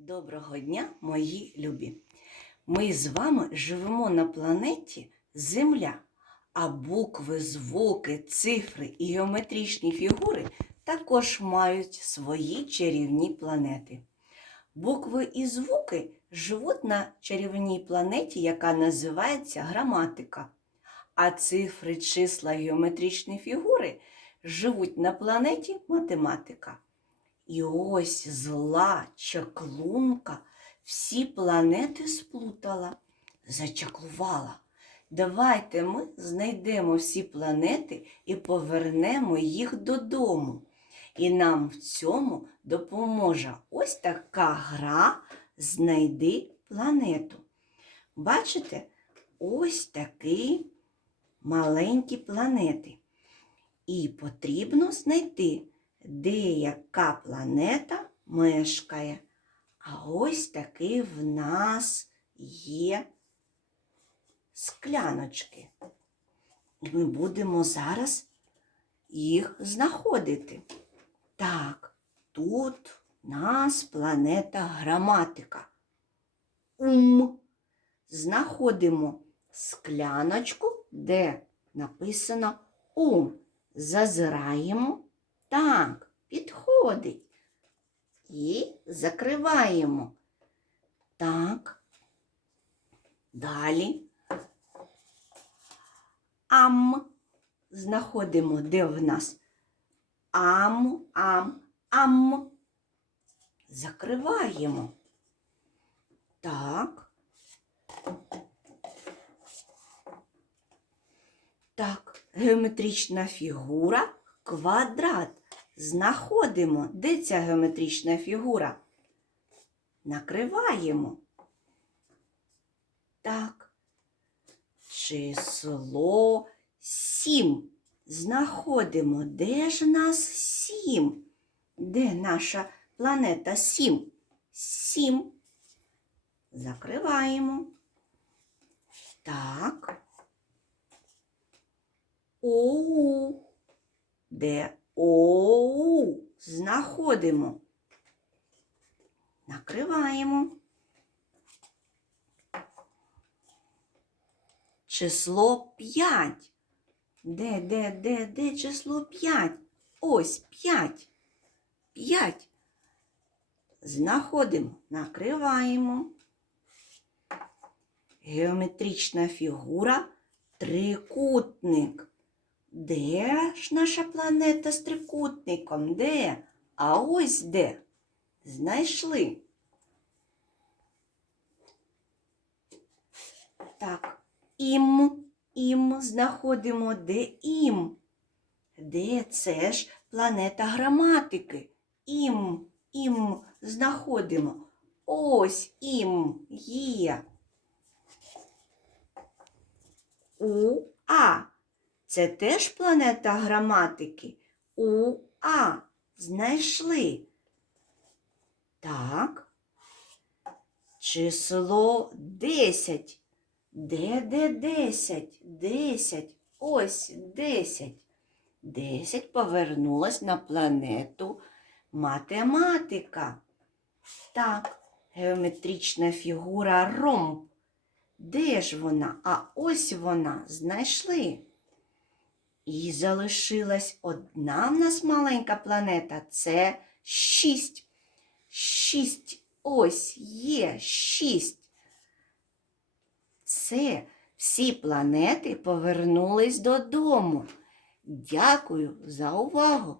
Доброго дня, мої любі! Ми з вами живемо на планеті Земля, а букви, звуки, цифри і геометричні фігури також мають свої чарівні планети. Букви і звуки живуть на чарівній планеті, яка називається граматика. А цифри, числа геометричні фігури живуть на планеті математика. І ось зла чаклунка всі планети сплутала, зачаклувала. Давайте ми знайдемо всі планети і повернемо їх додому. І нам в цьому допоможе ось така гра Знайди планету. Бачите, ось такі маленькі планети. І потрібно знайти, де яка планета мешкає. А ось таки в нас є скляночки. І ми будемо зараз їх знаходити. Так, тут в нас планета граматика. Ум. Знаходимо скляночку, де написано ум. Зазираємо. Так, підходить. І закриваємо. Так. Далі. Ам. Знаходимо, де в нас ам, ам, ам. Закриваємо. Так. Так, геометрична фігура квадрат. Знаходимо, де ця геометрична фігура. Накриваємо. Так. Число сім. Знаходимо, де ж нас сім? Де наша планета сім? Сім. Закриваємо. Так. Оу. Де оу? Знаходимо. Накриваємо. Число 5. Де, де, де, де число 5? Ось 5. 5. Знаходимо, накриваємо. Геометрична фігура трикутник. Де ж наша планета з трикутником? Де? А ось де? Знайшли. Так, ім, ім знаходимо, де ім. Де це ж планета граматики? Ім, ім знаходимо. Ось ім є. У А. Це теж планета граматики. У А. Знайшли. Так. Число 10. Де де 10? 10. Ось 10. 10 повернулась на планету математика. Так, геометрична фігура ромб. Де ж вона? А ось вона знайшли. І залишилась одна в нас маленька планета. Це шість. Шість. Ось є шість. Це всі планети повернулись додому. Дякую за увагу!